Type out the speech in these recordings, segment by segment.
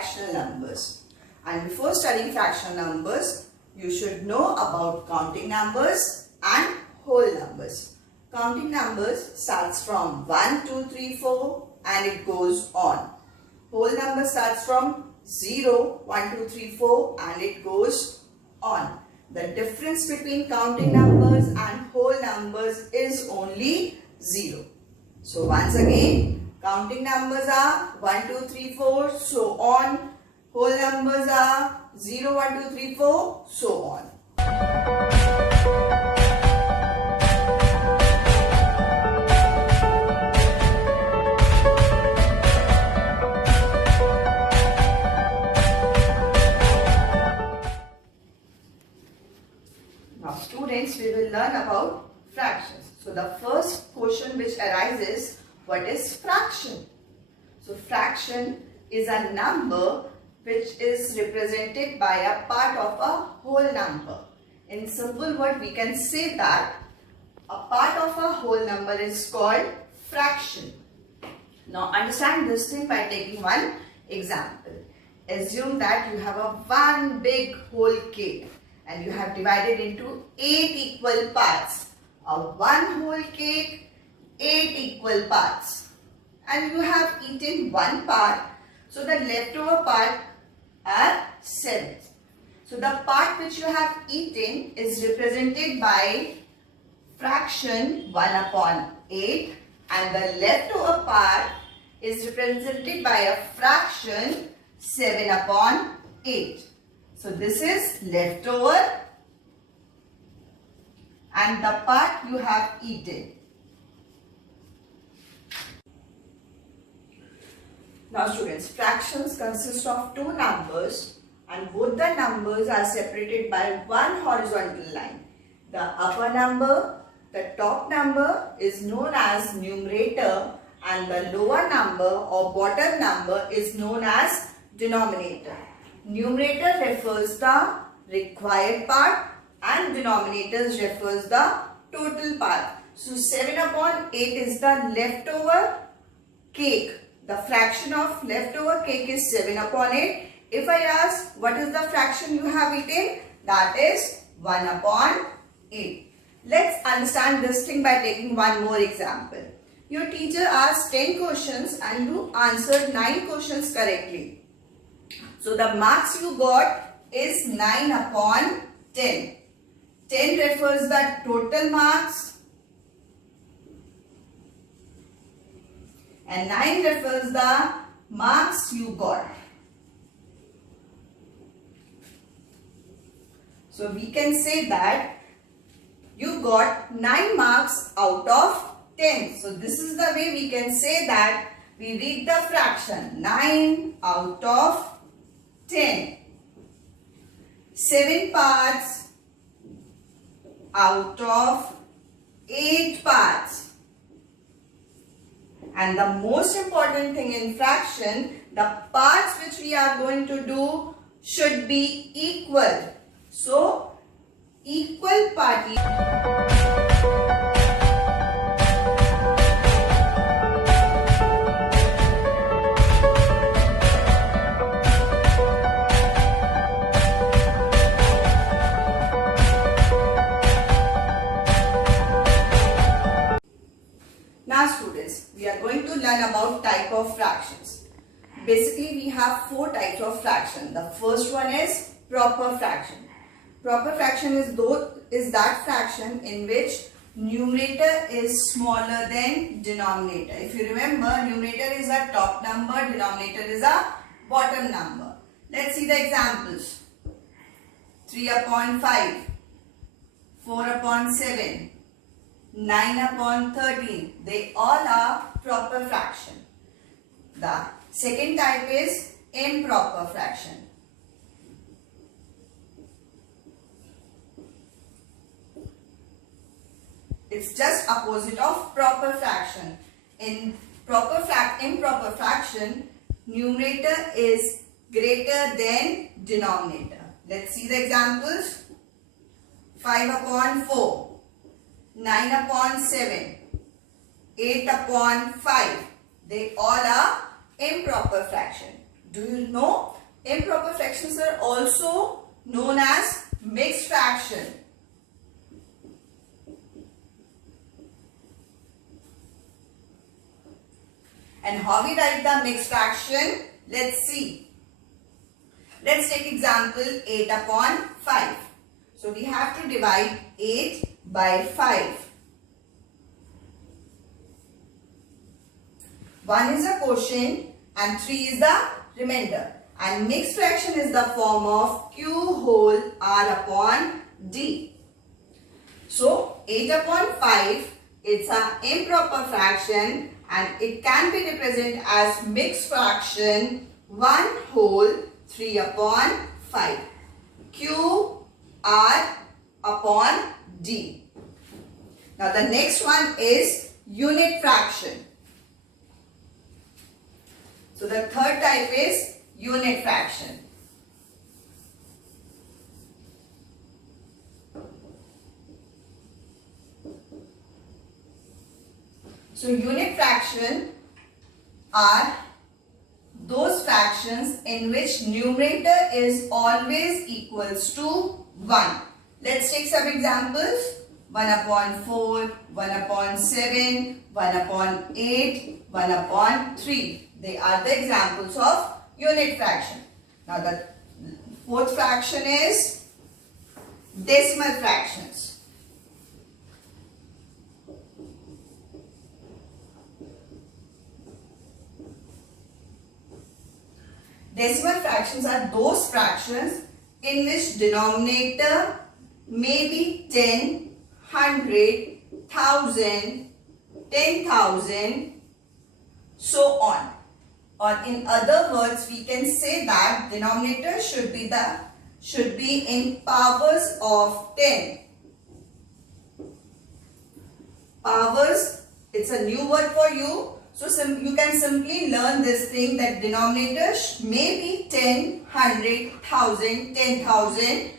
fractional numbers. And before studying fractional numbers, you should know about counting numbers and whole numbers. Counting numbers starts from 1, 2, 3, 4 and it goes on. Whole number starts from 0, 1, 2, 3, 4 and it goes on. The difference between counting numbers and whole numbers is only 0. So once again, counting numbers are 1, 2, 3, 4, so on. Whole numbers are 0, 1, 2, 3, 4, so on. Now students, we will learn about fractions. So the first question which arises, what is fraction? So fraction is a number which is represented by a part of a whole number. In simple word, we can say that a part of a whole number is called fraction. Now understand this thing by taking one example. Assume that you have a one big whole cake and you have divided into 8 equal parts. A one whole cake, 8 equal parts. And you have eaten one part, so the leftover part are 7. So the part which you have eaten is represented by fraction 1 upon 8 and the leftover part is represented by a fraction 7 upon 8. So this is leftover and the part you have eaten. Now students, fractions consist of two numbers and both the numbers are separated by one horizontal line. The upper number, the top number is known as numerator and the lower number or bottom number is known as denominator. Numerator refers the required part and denominators refers the total part. So 7 upon 8 is the leftover cake. The fraction of leftover cake is 7 upon 8. If I ask what is the fraction you have eaten, that is 1 upon 8. Let's understand this thing by taking one more example. Your teacher asked 10 questions and you answered 9 questions correctly. So the marks you got is 9 upon 10. 10 refers the total marks and 9 refers the marks you got. So we can say that you got 9 marks out of 10. So this is the way we can say that we read the fraction 9 out of 10. 7 parts out of 8 parts. And the most important thing in fraction, the parts which we are going to do should be equal. So, equal party. Now students, we are going to learn about type of fractions. Basically, we have 4 types of fraction. The first one is proper fraction. Proper fraction is that fraction in which numerator is smaller than denominator. If you remember, numerator is a top number, denominator is a bottom number. Let's see the examples. 3 upon 5, 4 upon 7, 9 upon 13. They all are proper fraction. The second type is improper fraction. It's just opposite of proper fraction. In improper fraction, numerator is greater than denominator. Let's see the examples. 5 upon 4, 9 upon 7, 8 upon 5. They all are improper fraction. Do you know improper fractions are also known as mixed fraction? And how we write the mixed fraction? Let's see. Let's take example 8 upon 5. So we have to divide 8 by 5. 1 is a quotient and 3 is the remainder. And mixed fraction is the form of Q whole R upon D. So 8 upon 5, it's an improper fraction and it can be represented as mixed fraction 1 whole 3 upon 5. Q R upon D. Now the next one is unit fraction. So the third type is unit fraction. So unit fraction are those fractions in which numerator is always equals to 1. Let's take some examples. 1 upon 4, 1 upon 7, 1 upon 8, 1 upon 3. They are the examples of unit fraction. Now the fourth fraction is decimal fractions. Decimal fractions are those fractions in which denominator may be 10, 100, 1000, 10,000, so on. Or in other words, we can say that denominator should be in powers of 10. Powers, it's a new word for you. So you can simply learn this thing that denominator may be 10, 100, 1000, 10,000,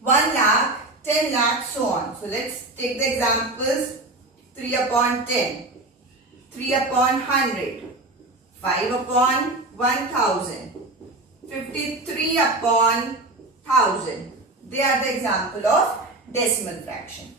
1 lakh, 10 lakh, so on. So let's take the examples. 3 upon 10, 3 upon 100, 5 upon 1000, 53 upon 1000. They are the example of decimal fraction.